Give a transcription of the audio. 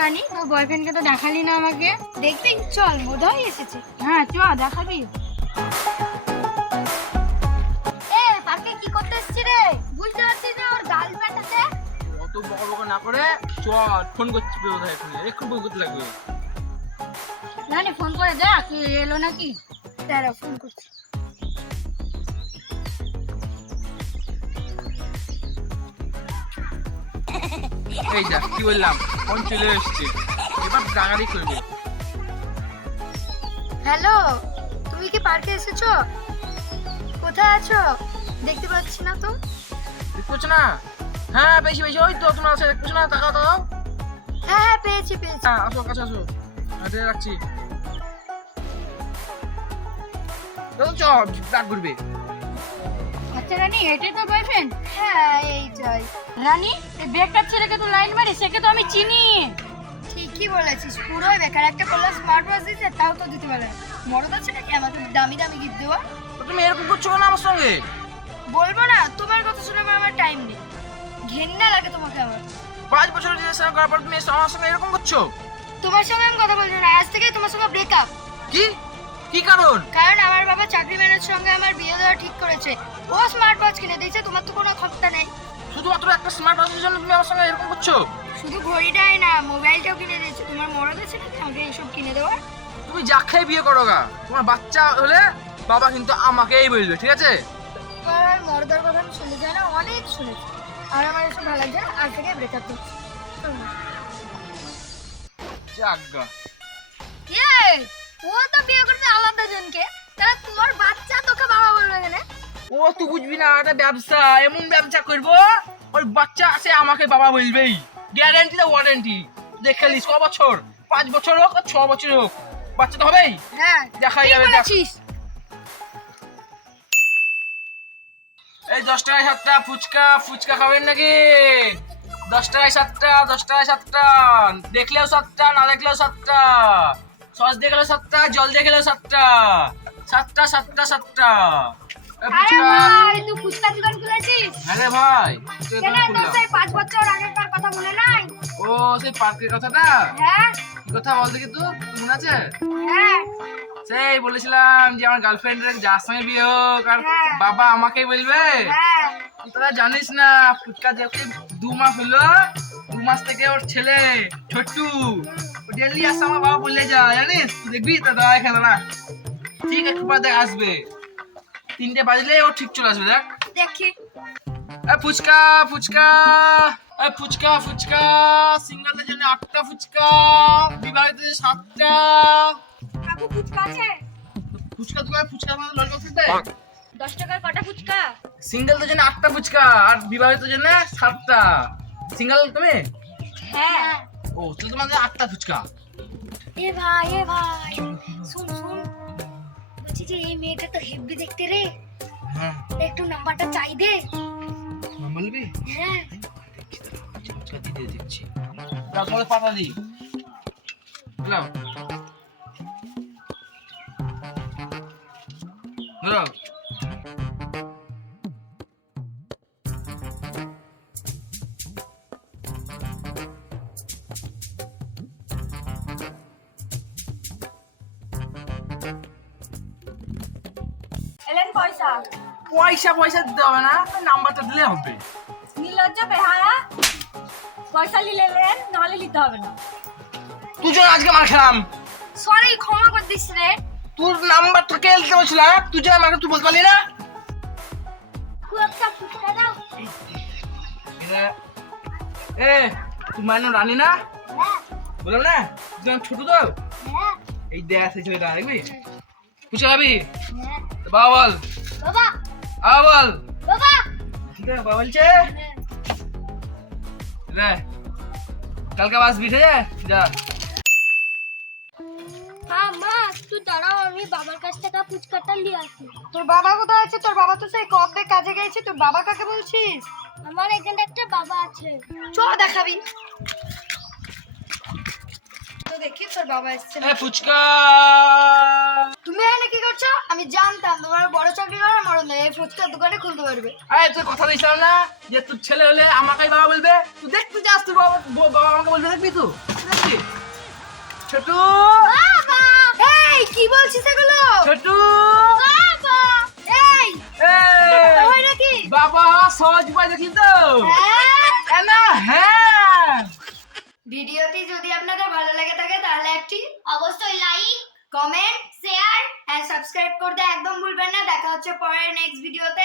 রানী তোর বয়ফ্রেন্ডকে তো দেখালি না আমাকে। দেখবি চল বোধহয় এসেছে। হ্যাঁ চ দেখাবি। এ পার্কে কি করতে এসেছি রে? বুঝতে পারছিস না ওর গার্লফ্রেন্ড আছে অত বকা বকা না করে চ ফোন করছি একটু বই করতে লাগবে। রানী ফোন করে দেখ এলো নাকি? দাঁড়া ফোন করছি। এই যা কি বললাম? ফোন চলে এসছে। এবার ডাঙারি করবে। হ্যালো তুমি কি পার্কে এসেছ? কোথায় আছো? দেখতে পাচ্ছি না তো। দেখতে না? হ্যাঁ বেশি বেশি ওই তো তোমরা আছে দেখছ না? তাকাও তাকাও হ্যাঁ হ্যাঁ পেয়েছি পেয়েছি। হ্যাঁ আসো কাছে আসো। হাতে রাখছি। চল চ ডাক ঘুরবে। আচ্ছা রানী এটাই তোর বয়ফ্রেন্ড হ্যাঁ এই যাই রানী এই বেকার ছেলেকে তো লাইন মারি সেকে তো আমি চিনি। ঠিকই বলেছিস পুরোই বেকার একটা করলে স্মার্ট ওয়াচ দিতে তাও তো দিতে পারে না। মরদ আছে নাকি আমাকে দামি দামি গিফট দেওয়া? তো তুমি এরকম করছ কেন আমার সঙ্গে? বলব না তোমার কথা শুনে আমার আমার টাইম নেই। ঘেন্না লাগে তোমাকে আমার পাঁচ বছর রিলেশন করার পর তুমি আমার সঙ্গে এরকম করছ? তোমার সঙ্গে আমি কথা বলছি না আজ থেকেই তোমার সঙ্গে ব্রেকআপ কি? কি কারণ? কারণ আমার বাবা চাকরি ম্যানের সঙ্গে আমার বিয়ে দেওয়া ঠিক করেছে। ও স্মার্ট ওয়াচ কিনে দিয়েছে তোমার তো কোনো ক্ষমতা নেই। শুধুমাত্র একটা স্মার্ট ওয়াচের জন্য তুমি আমার সঙ্গে এরকম করছ? শুধু ঘড়িটাই না মোবাইলটাও কিনে দিয়েছে। তোমার মরদ আছে নাকি আমাকে এইসব কিনে দেওয়ার? তুমি যাকে বিয়ে করো গা। তোমার বাচ্চা হলে বাবা কিন্তু আমাকেই বলবে ঠিক আছে? আর মরদার কথা আমি শুনে যাই না অনেক শুনেছি। আর আমার এসব ভালো লাগছে না আজ থেকে ব্রেকআপ করছি। জাগা এই, ও তো বিয়ে করতে আলাদা জনকে তাহলে তোমার বাচ্চা তোকে বাবা বলবে কেন? ও তুই বুঝবি না এটা ব্যবসা এমন ব্যবসা করব ওর বাচ্চা আছে আমাকে বাবা বলবেই। গ্যারান্টি না ওয়ারেন্টি দেখে নিস ক বছর পাঁচ বছর হোক আর ছ বছর হোক। বাচ্চা তো হবেই। হ্যাঁ দেখাই যাবে। এই দশ টাকায় সাতটা ফুচকা ফুচকা খাবেন নাকি? দশ টাকায় সাতটা দশ টাকায় সাতটা। দেখলেও সাতটা না দেখলেও সাতটা। সস দেখলেও সাতটা জল দেখলেও সাতটা। সাতটা সাতটা সাতটা। আরে ভাই পাঁচ বছর আগেকার কথা মনে নাই? ও সেই পার্কের কথাটা? হ্যাঁ। কথা তুই মনে আছে? হ্যাঁ। সেই বলেছিলাম যে আমার গার্লফ্রেন্ডের যার সঙ্গে বিয়ে হোক আর হ্যাঁ। বাবা আমাকেই বলবে। তোরা জানিস না ফুচকা যখন দু মাস হলো দু মাস থেকে ওর ছেলে ছোট্টু। ডেলি আসে আমার বাবা বললে যা জানিস? দেখবি? তা দাঁড়া এখানে না ঠিক একটু পর দেখ আসবে। তিনটে বাজলে ও ঠিক চলে আসবে দেখ। দেখি। ফুচকা ফুচকা ফুচকা ফুচকা। জন্য আটটা ফুচকা বিবাহিতের জন্য সাতটা। কাকু ফুচকা আছে? ফুচকা দোকানে ফুচকা মানে খেতে দশ টাকার কটা ফুচকা? সিঙ্গেলদের জন্য আটটা ফুচকা আর বিবাহিতের জন্য সাতটা। সিঙ্গেল তুমি? হ্যাঁ। ও তাহলে তোমাদের আটটা ফুচকা? এ ভাই এ ভাই শুন শুন। বলছি যে এই মেয়েটা তো হেভি দেখতে রে। হ্যাঁ। একটু নাম্বারটা চাই দে। বলবি? হ্যাঁ। ফুচকা দিতে দিচ্ছি তারপরে পাতা দি। বুঝলাম ধরো। এলেন পয়সা। পয়সা পয়সা দিতে হবে না নাম্বারটা দিলে হবে। নির্লজ্জ বেহায়া পয়সা নিলে নাহলে নিতে হবে না। তুই জন্য আজকে মার খেলাম। সরি ক্ষমা করে দিস রে। তোর নাম্বারটা কে দিতে বলছিলাম তুই জন্য আমাকে তুই বলতে পারলি না? এ মানে রানী না? হ্যাঁ। বললাম না? তুই ছোট তো হ্যাঁ এই দেখ সেই ছেলেটা দেখবি? পুষে খাবি হ্যাঁ। বাবা বল। বাবা। বাবা বল। বাবা। ঠিক আছে বাবা বলছে? রে কালকে আসবি ঠিক আছে যা। হ্যাঁ মা তুই দাঁড়াও আমি বাবার কাছ থেকে ফুচকাটা নিয়ে আসি। তোর বাবা কোথায় আছে? তোর বাবা তো সেই কবে কাজে গেছে তোর বাবা কাকে বলছিস? আমার এখানে একটা বাবা আছে। চ দেখাবি। তো দেখি তোর বাবা এসছে এ ফুচকা! তুমি এখানে কি করছ? আমি জানতাম তোমার বড় চাকরি করার মরণ নেই। এই ফুচকার দোকানে খুলতে পারবে। আরে তুই কথা দিয়েছিলাম না যে তোর ছেলে হলে বাবা বলবে? তুই দেখতে যাস তুই বাবা বাবা আমাকে বলবে দেখবি তুই দেখবি? ছোটু! বাবা! এই কি বলছিস এগুলো? ছোটু! বাবা! এই! এই, বাবা সহজ উপায় দেখি তো? হ্যাঁ? না হ্যাঁ? ভিডিওটি যদি আপনাদের ভালো লেগে থাকে তাহলে একটি অবশ্যই like comment share and subscribe করতে একদম ভুলবেন না। দেখা হচ্ছে পরের নেক্সট ভিডিওতে